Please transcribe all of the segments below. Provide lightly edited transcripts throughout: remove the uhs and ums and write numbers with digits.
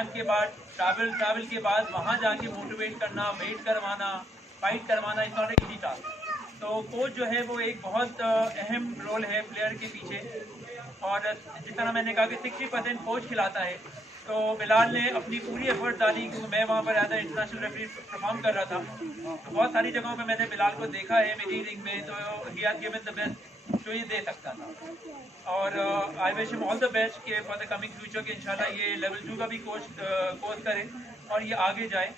कैंप के बाद ट्रैवल के बाद वहाँ जाके मोटिवेट करना, वेट करवाना, फाइट करवाना, इट्स नॉट इजी टास्क। तो कोच जो है वो एक बहुत अहम रोल है प्लेयर के पीछे। और जिस तरह मैंने कहा कि 60% कोच खिलाता है, तो बिलाल ने अपनी पूरी एफर्ट डाली, क्योंकि मैं वहाँ पर एज इंटरनेशनल रेफरी परफॉर्म कर रहा था। तो बहुत सारी जगहों पे मैंने बिलाल को देखा है मेरी रिंग में, तो he has given the best जो ये दे सकता था। और I wish him all the best के फॉर द कमिंग फ्यूचर के इंशाल्लाह ये लेवल 2 का भी कोच करे और ये आगे जाए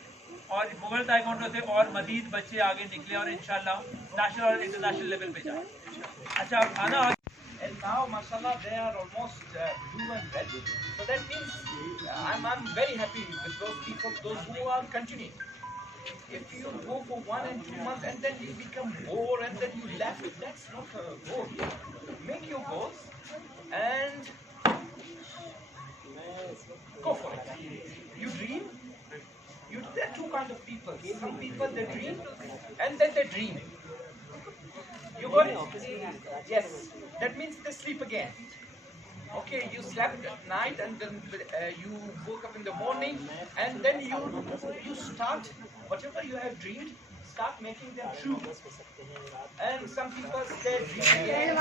और मुगल ताइक्वांडो से और मजीद बच्चे आगे निकले और इंशाल्लाह नेशनल और इंटरनेशनल लेवल पे जाए। अच्छा, अब खाना and now mashallah they are almost blue and red, so that means I'm very happy with those people, those who are continuing. If you go for 1 and 2 months and then you become bored and then you left, that's not a goal. Make your goals and go for it. You dream, there are two kinds of people. Some people they dream and then they dream. You got it? Yes. That means they sleep again. Okay, you slept at night and then you woke up in the morning and then you start whatever you have dreamed, start making them true. And some people they dream again.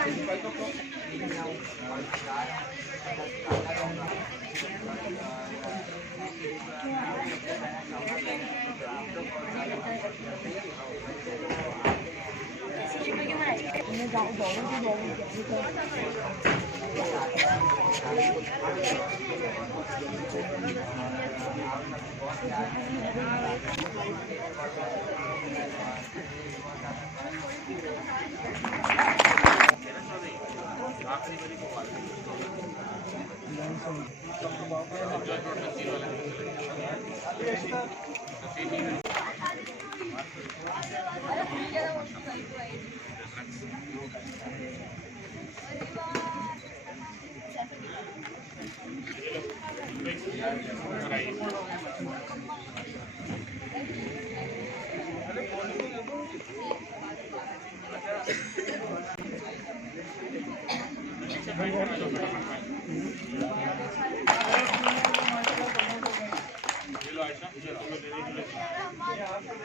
Ayaz.